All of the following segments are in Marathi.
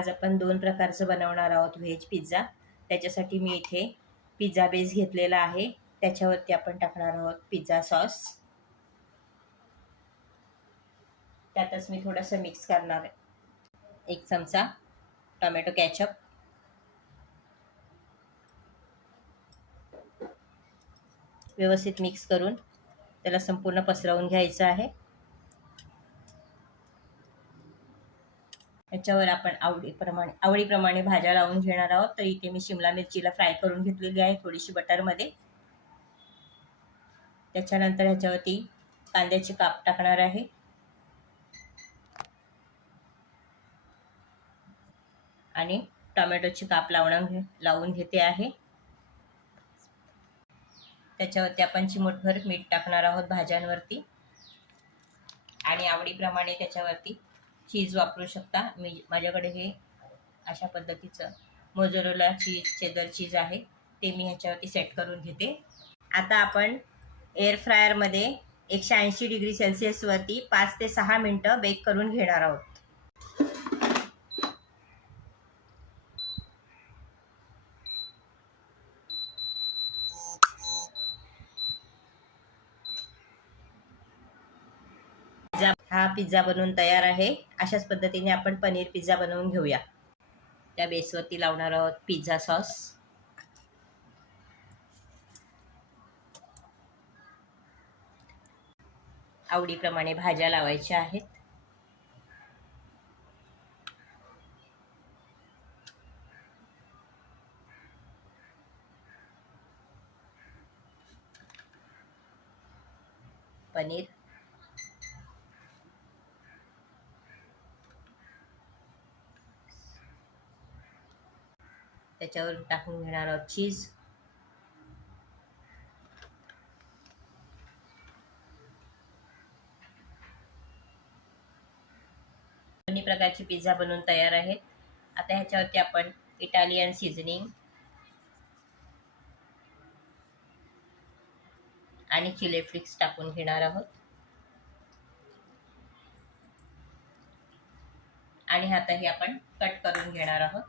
आज आपण दोन प्रकारचं बनवणार आहोत व्हेज पिझ्झा। त्याच्यासाठी मी इथे पिझ्झा बेस घेतलेला आहे, त्याच्यावरती आपण टाकणार आहोत पिझ्झा सॉस। त्यातच मी थोडंसं मिक्स करणार आहे, 1 चमचा टोमॅटो केचप, व्यवस्थित मिक्स करून त्याला संपूर्ण पसरवून घ्यायचं आहे। याच्यावर आपण आवडीप्रमाणे भाज्या लावून घेणार आहोत। तर इथे मी शिमला मिरचीला फ्राय करून घेतलेली आहे थोडीशी बटरमध्ये। त्याच्यानंतर ह्याच्यावरती कांद्याचे काप टाकणार आहे आणि टोमॅटोचे काप लावून घेते आहे। त्याच्यावरती आपण चिमूटभर मीठ टाकणार आहोत भाज्यांवरती आणि आवडीप्रमाणे त्याच्यावरती चीज वापरू शकता। माझ्याकडे हे अशा पद्धतीचं मोझरेला चीज, चेदर चीज आहे, ते मी ह्याच्यावरती सेट करून घेते। आता आपण एअर फ्रायरमध्ये 180 डिग्री सेल्सिअसवरती 5 ते 6 मिनिटं बेक करून घेणार आहोत। हा पिझ्झा बनवून तयार आहे। अशाच पद्धतीने आपण पनीर पिझ्झा बनवून घेऊया। त्या बेसवरती लावणार आहोत पिझ्झा सॉस, आवडीप्रमाणे भाज्या लावायच्या आहेत, पनीर, त्याच्यावर टाकून घेणार आहोत चीज, दोन्ही प्रकारचे पिझ्झा बनवून तयार आहेत। आता ह्याच्यावरती आपण इटालियन सीझनिंग आणि चिली फ्लेक्स टाकून घेणार आहोत आणि आता हे आपण कट करून घेणार आहोत।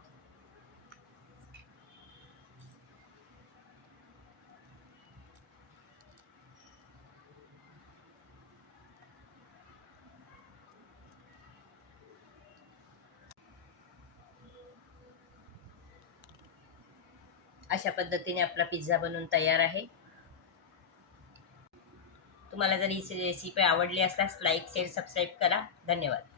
अशा पद्धतीने आपला पिझ्झा बनवून तयार आहे। तुम्हाला जर ही रेसिपी आवडली असल्यास लाईक, शेअर, सबस्क्राईब करा। धन्यवाद।